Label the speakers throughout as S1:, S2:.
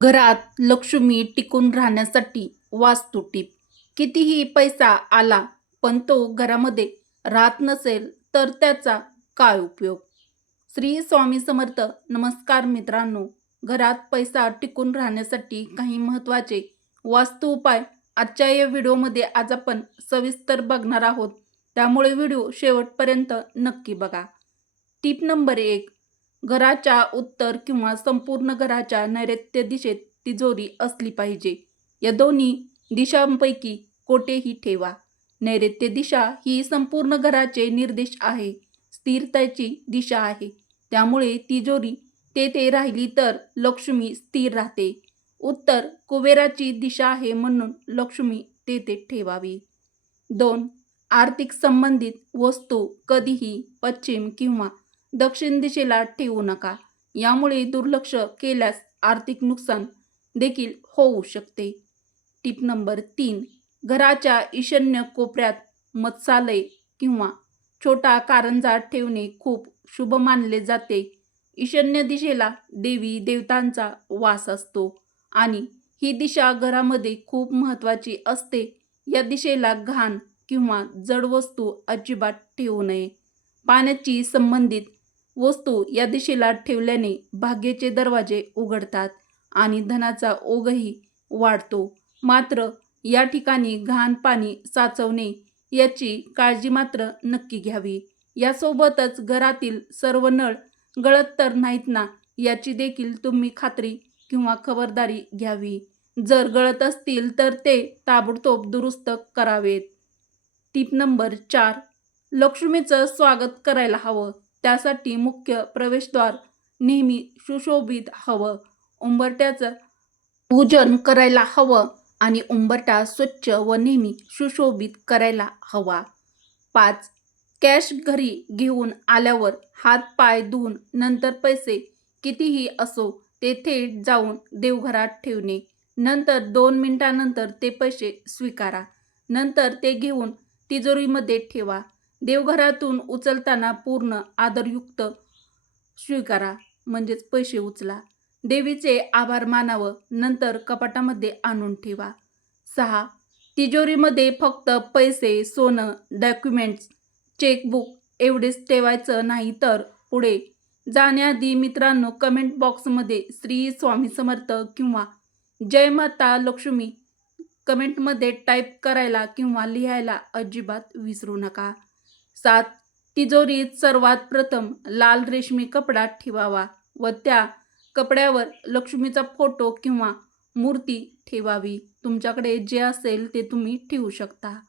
S1: घरात लक्ष्मी टिकून राहण्यासाठी वास्तू टीप. कितीही पैसा आला पण तो घरामध्ये राहत नसेल तर त्याचा काय उपयोग? श्री स्वामी समर्थ नमस्कार मित्रांनो. घरात पैसा टिकून राहण्यासाठी काही महत्त्वाचे वास्तू उपाय आजच्या या व्हिडिओमध्ये आज आपण सविस्तर बघणार आहोत. त्यामुळे व्हिडिओ शेवटपर्यंत नक्की बघा. टीप नंबर एक घराच्या उत्तर किंवा संपूर्ण घराच्या नैऋत्य दिशेत तिजोरी असली पाहिजे. या दोन्ही दिशांपैकी कोठेही ठेवा. नैऋत्य दिशा ही संपूर्ण घराचे निर्देश आहे. स्थिरतेची दिशा आहे. त्यामुळे तिजोरी तेथे राहिली तर लक्ष्मी स्थिर राहते. उत्तर कुबेराची दिशा आहे म्हणून लक्ष्मी तेथे ठेवावी. दोन आर्थिक संबंधित वस्तू कधीही पश्चिम किंवा दक्षिण दिशेला ठेवू नका. यामुळे दुर्लक्ष केल्यास आर्थिक नुकसान देखील होऊ शकते. टिप नंबर तीन. घराच्या ईशान्य कोपऱ्यात मत्सालय किंवा छोटा कारंजा ठेवणे खूप शुभ मानले जाते. ईशान्य दिशेला देवी देवतांचा वास असतो आणि ही दिशा घरामध्ये खूप महत्त्वाची असते. या दिशेला घाण किंवा जड वस्तू अजिबात ठेवू नये. पाण्याची संबंधित वस्तू या दिशेला ठेवल्याने भाग्याचे दरवाजे उघडतात आणि धनाचा ओघही वाढतो. मात्र या ठिकाणी घाण पाणी साचवणे याची काळजी मात्र नक्की घ्यावी. यासोबतच घरातील सर्व नळ गळत तर नाहीत ना याची देखील तुम्ही खात्री किंवा खबरदारी घ्यावी. जर गळत असतील तर ते ताबडतोब दुरुस्त करावेत. टीप नंबर चार. लक्ष्मीचं स्वागत करायला हवं. त्यासाठी मुख्य प्रवेशद्वार नेहमी सुशोभित हवं. उंबरट्याचं पूजन करायला हवं आणि उंबरटा स्वच्छ व नेहमी सुशोभित करायला हवा. पाच कॅश घरी घेऊन आल्यावर हात पाय धुवून नंतर पैसे कितीही असो ते थेट जाऊन देवघरात ठेवणे. नंतर दोन मिनिटानंतर ते पैसे स्वीकारा. नंतर ते घेऊन तिजोरीमध्ये ठेवा. देवघरातून उचलताना पूर्ण आदरयुक्त स्वीकारा म्हणजेच पैसे उचला. देवीचे आभार मानावं नंतर कपाटामध्ये आणून ठेवा. सहा. तिजोरीमध्ये फक्त पैसे सोनं डॉक्युमेंट्स चेकबुक एवढेच ठेवायचं नाही तर पुढे. जाण्याआधी मित्रांनो कमेंट बॉक्समध्ये श्री स्वामी समर्थ किंवा जय माता लक्ष्मी कमेंटमध्ये टाईप करायला किंवा लिहायला अजिबात विसरू नका. सात. तिजोरीत सर्वात प्रथम लाल रेशमी कपडा ठेवावा व त्या कपड्यावर लक्ष्मीचा फोटो किंवा मूर्ती ठेवावी. तुमच्याकडे जे असेल ते तुम्ही ठेवू शकता.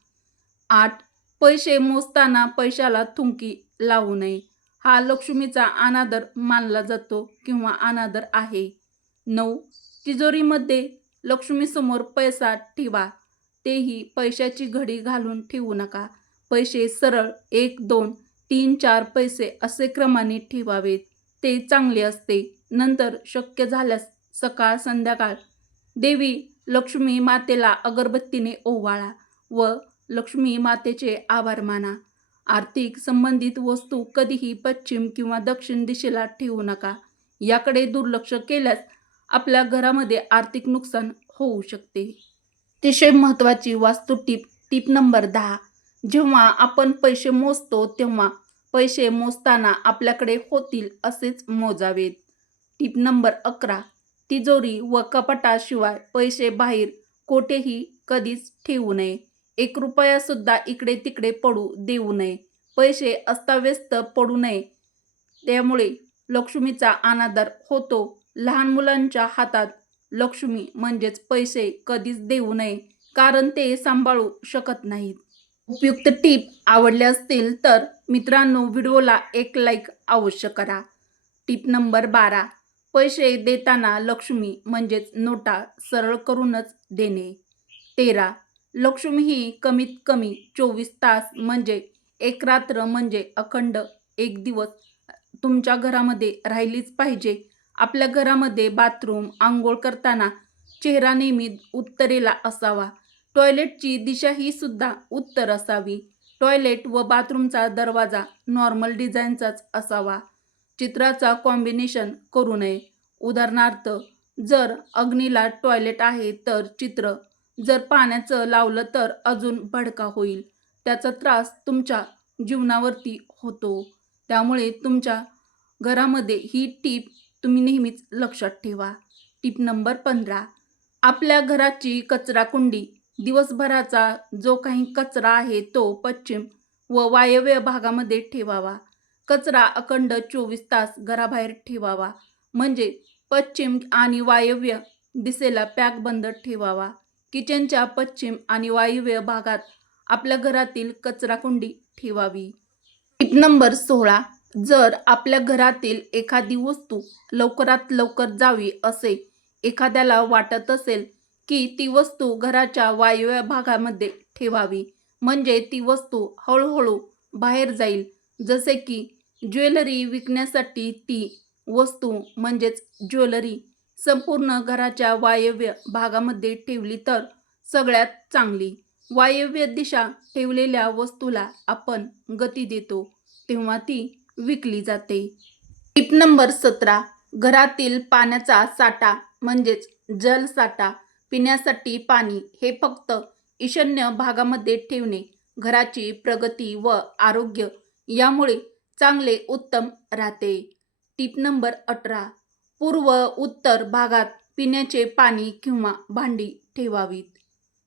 S1: आठ. पैसे मोजताना पैशाला थुंकी लावू नये. हा लक्ष्मीचा अनादर मानला जातो किंवा अनादर आहे. नऊ. तिजोरीमध्ये लक्ष्मीसमोर पैसा ठेवा. तेही पैशाची घडी घालून ठेवू नका. पैसे सरळ एक दोन तीन चार पैसे असे क्रमाने ठेवावेत. ते चांगले असते. नंतर शक्य झाल्यास सकाळ संध्याकाळ. देवी लक्ष्मी मातेला अगरबत्तीने ओवाळा व लक्ष्मी मातेचे आभार माना. आर्थिक संबंधित वस्तू कधीही पश्चिम किंवा दक्षिण दिशेला ठेवू नका. याकडे दुर्लक्ष केल्यास आपल्या घरामध्ये आर्थिक नुकसान होऊ शकते. अतिशय महत्त्वाची वास्तू टीप टीप नंबर दहा. जेव्हा आपण पैसे मोजतो तेव्हा पैसे मोजताना आपल्याकडे होतील असेच मोजावेत. टीप नंबर अकरा. तिजोरी व कपाटाशिवाय पैसे बाहेर कोठेही कधीच ठेवू नये. एक रुपयासुद्धा इकडे तिकडे पडू देऊ नये. पैसे अस्ताव्यस्त पडू नये. त्यामुळे लक्ष्मीचा अनादर होतो. लहान मुलांच्या हातात लक्ष्मी म्हणजेच पैसे कधीच देऊ नये कारण ते सांभाळू शकत नाहीत. उपयुक्त टीप आवडले असतील तर मित्रांनो व्हिडिओला एक लाईक अवश्य करा. टीप नंबर बारा पैसे देताना लक्ष्मी म्हणजेच नोटा सरळ करूनच देणे. तेरा लक्ष्मी ही कमीत कमी चोवीस तास म्हणजे एक रात्र म्हणजे अखंड एक दिवस तुमच्या घरामध्ये राहिलीच पाहिजे. आपल्या घरामध्ये बाथरूम आंघोळ करताना चेहरा नेहमी उत्तरेला असावा. टॉयलेटची दिशा ही सुद्धा उत्तर असावी. टॉयलेट व बाथरूमचा दरवाजा नॉर्मल डिझाईनचाच असावा. चित्राचा कॉम्बिनेशन करू नये. उदाहरणार्थ जर अग्नीला टॉयलेट आहे तर चित्र जर पाण्याचं लावलं तर अजून भडका होईल. त्याचा त्रास तुमच्या जीवनावरती होतो. त्यामुळे तुमच्या घरामध्ये ही टीप तुम्ही नेहमीच लक्षात ठेवा. टीप नंबर पंधरा. आपल्या घराची कचराकुंडी दिवसभराचा जो काही कचरा आहे तो पश्चिम व वायव्य भागामध्ये ठेवावा. कचरा अखंड चोवीस तास घराबाहेर ठेवावा. म्हणजे पश्चिम आणि वायव्य दिशेला पॅकबंद ठेवावा. किचनच्या पश्चिम आणि वायव्य भागात आपल्या घरातील कचरा कुंडी ठेवावी. टीप नंबर सोळा. जर आपल्या घरातील एखादी वस्तू लवकरात लवकर जावी असे एखाद्याला वाटत असेल की ती वस्तू घराच्या वायव्य भागामध्ये ठेवावी. म्हणजे ती वस्तू हळूहळू बाहेर जाईल. जसे की ज्वेलरी विकण्यासाठी ती वस्तू म्हणजेच ज्वेलरी संपूर्ण घराच्या वायव्य भागामध्ये ठेवली तर सगळ्यात चांगली. वायव्य दिशा ठेवलेल्या वस्तूला आपण गती देतो तेव्हा ती विकली जाते. टिप नंबर सतरा. घरातील पाण्याचा साठा म्हणजेच जलसाठा पिण्यासाठी पाणी हे फक्त ईशान्य भागामध्ये ठेवणे घराची प्रगती व आरोग्य यामुळे चांगले उत्तम राहते. टीप नंबर अठरा. पूर्व उत्तर भागात पिण्याचे पाणी किंवा भांडी ठेवावीत.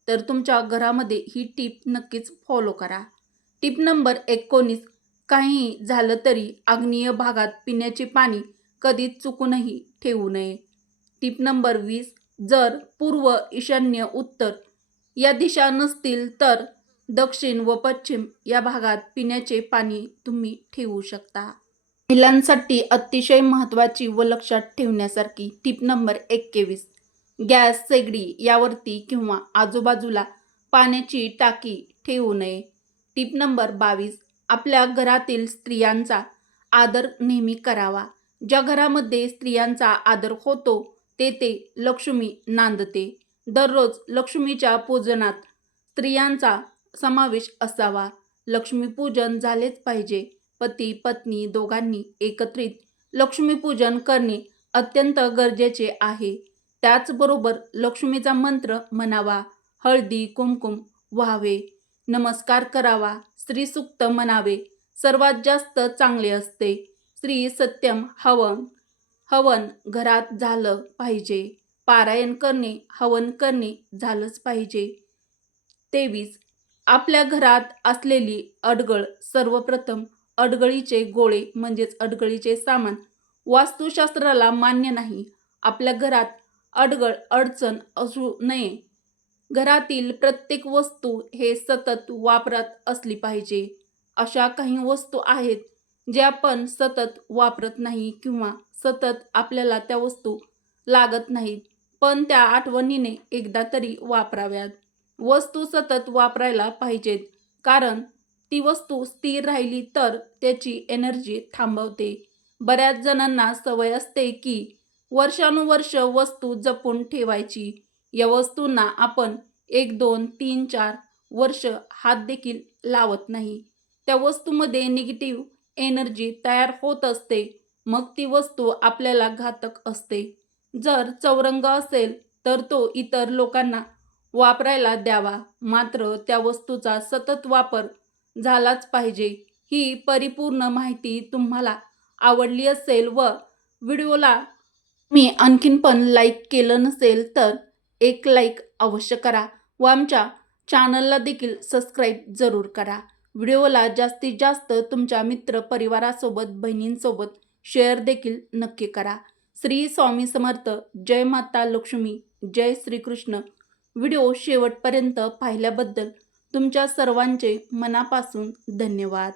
S1: तर तुमच्या घरामध्ये ही टीप नक्कीच फॉलो करा. टीप नंबर एकोणीस. काही झालं तरी आग्नेय भागात पिण्याचे पाणी कधीच चुकूनही ठेवू नये. टीप नंबर वीस. जर पूर्व ईशान्य उत्तर या दिशा नसतील तर दक्षिण व पश्चिम या भागात पिण्याचे पाणी तुम्ही ठेवू शकता. महिलांसाठी अतिशय महत्त्वाची व लक्षात ठेवण्यासारखी टीप नंबर एक्केवीस गॅस शेगडी यावरती किंवा आजूबाजूला पाण्याची टाकी ठेवू नये. टीप नंबर बावीस. आपल्या घरातील स्त्रियांचा आदर नेहमी करावा. ज्या घरामध्ये स्त्रियांचा आदर होतो तेथे लक्ष्मी नांदते. दररोज लक्ष्मीच्या पूजनात स्त्रियांचा समावेश असावा. लक्ष्मीपूजन झालेच पाहिजे. पती पत्नी दोघांनी एकत्रित लक्ष्मीपूजन करणे अत्यंत गरजेचे आहे. त्याचबरोबर लक्ष्मीचा मंत्र म्हणावा. हळदी कुमकुम व्हावे. नमस्कार करावा. स्त्रीसुक्त म्हणावे. सर्वात जास्त चांगले असते. स्त्री सत्यम हवन हवन घरात झालं पाहिजे. पारायण करणे हवन करणे झालंच पाहिजे. तेवीस. आपल्या घरात असलेली अडगळ सर्वप्रथम अडगळीचे गोळे म्हणजेच अडगळीचे सामान वास्तुशास्त्राला मान्य नाही. आपल्या घरात अडगळ अडचण असू नये. घरातील प्रत्येक वस्तू हे सतत वापरात असली पाहिजे. अशा काही वस्तू आहेत ज्या आपण सतत वापरत नाही किंवा सतत आपल्याला त्या वस्तू लागत नाहीत पण त्या आठवणीने एकदा तरी वापराव्यात. वस्तू सतत वापरायला पाहिजेत कारण ती वस्तू स्थिर राहिली तर त्याची एनर्जी थांबवते. बऱ्याच जणांना सवय असते की वर्षानुवर्ष वस्तू जपून ठेवायची. या वस्तूंना आपण एक दोन तीन चार वर्ष हात देखील लावत नाही. त्या वस्तूमध्ये निगेटिव्ह एनर्जी तयार होत असते. मग ती वस्तू आपल्याला घातक असते. जर चौरंग असेल तर तो इतर लोकांना वापरायला द्यावा. मात्र त्या वस्तूचा सतत वापर झालाच पाहिजे. ही परिपूर्ण माहिती तुम्हाला आवडली असेल व व्हिडिओला मी आणखीन पण लाईक केलं नसेल तर एक लाईक अवश्य करा व आमच्या चॅनलला देखील सबस्क्राईब जरूर करा. व्हिडिओला जास्तीत जास्त तुमच्या मित्र परिवारासोबत बहिणींसोबत शेअर देखील नक्की करा. श्री स्वामी समर्थ जय माता लक्ष्मी जय श्रीकृष्ण. व्हिडिओ शेवटपर्यंत पाहिल्याबद्दल तुमच्या सर्वांचे मनापासून धन्यवाद.